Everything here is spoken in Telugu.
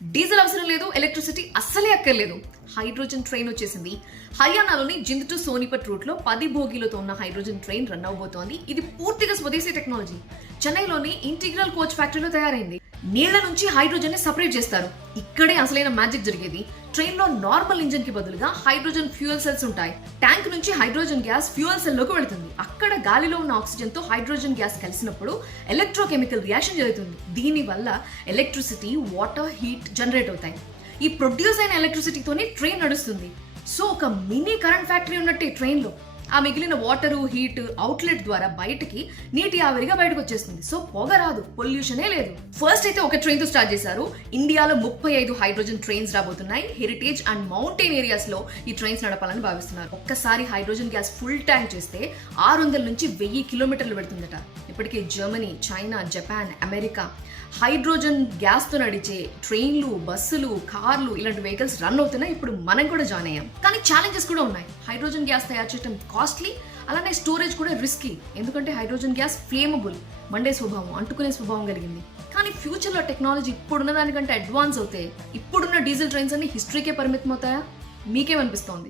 డీజిల్ అవసరం లేదు, ఎలక్ట్రిసిటీ అస్సలే అక్కర్లేదు. హైడ్రోజన్ ట్రైన్ వచ్చేసింది. హర్యానాలోని జింద్ టు సోనిపట్ రూట్ లో 10 బోగీలతో ఉన్న హైడ్రోజన్ ట్రైన్ రన్ అవబోతోంది. ఇది పూర్తిగా స్వదేశీ టెక్నాలజీ. చెన్నైలోని ఇంటిగ్రల్ కోచ్ ఫ్యాక్టరీలో తయారైంది. నీళ్ల నుంచి హైడ్రోజన్ ని సపరేట్ చేస్తారు. ఇక్కడే అసలైన మ్యాజిక్ జరిగేది. ట్రైన్ లో నార్మల్ ఇంజన్ కి బదులుగా హైడ్రోజన్ ఫ్యూయల్ సెల్స్ ఉంటాయి. ట్యాంక్ నుంచి హైడ్రోజన్ గ్యాస్ ఫ్యూయల్ సెల్ లోకి వెళుతుంది. అక్కడ గాలిలో ఉన్న ఆక్సిజన్ తో హైడ్రోజన్ గ్యాస్ కలిసినప్పుడు ఎలక్ట్రోకెమికల్ రియాక్షన్ జరుగుతుంది. దీని వల్ల ఎలక్ట్రిసిటీ, వాటర్, హీట్ జనరేట్ అవుతాయి. ఈ ప్రొడ్యూస్ అయిన ఎలక్ట్రిసిటీతోనే ట్రైన్ నడుస్తుంది. సో ఒక మినీ కరెంట్ ఫ్యాక్టరీ ఉన్నట్టే ట్రైన్ లో. ఆ మిగిలిన వాటర్, హీట్ అవుట్లెట్ ద్వారా బయటకి నీటి ఆవిరిగా బయటకు వచ్చేస్తుంది. సో పొగ రాదు, పొల్యూషనే లేదు. ఫస్ట్ అయితే ఒక ట్రైన్ తో స్టార్ట్ చేశారు. ఇండియాలో 35 హైడ్రోజన్ ట్రైన్స్ రాబోతున్నాయి. హెరిటేజ్ అండ్ మౌంటైన్ ఏరియాస్ లో ఈ ట్రైన్స్ నడపాలని భావిస్తున్నారు. ఒక్కసారి హైడ్రోజన్ గ్యాస్ ఫుల్ ట్యాంక్ చేస్తే 600 నుంచి 1000 కిలోమీటర్లు పెడుతుందట. ఇప్పటికే Germany, China, Japan, America hydrogen gas తో నడిచే ట్రైన్లు, బస్సులు, కార్లు ఇలాంటి వెహికల్స్ రన్ అవుతున్నాయి. ఇప్పుడు మనం కూడా జాయిన్ అయ్యాం. కానీ ఛాలెంజెస్ కూడా ఉన్నాయి. హైడ్రోజన్ గ్యాస్ తయారు చేయడం కాస్ట్లీ, అలానే స్టోరేజ్ కూడా రిస్కీ. ఎందుకంటే హైడ్రోజన్ గ్యాస్ ఫ్లేమబుల్, మండే స్వభావం, అంటుకునే స్వభావం కలిగింది. కానీ ఫ్యూచర్ లో టెక్నాలజీ ఇప్పుడున్న దానికంటే అడ్వాన్స్ అవుతే ఇప్పుడున్న డీజిల్ ట్రైన్స్ అన్ని హిస్టరీకే పరిమితం అవుతాయా? మీకేమనిపిస్తోంది?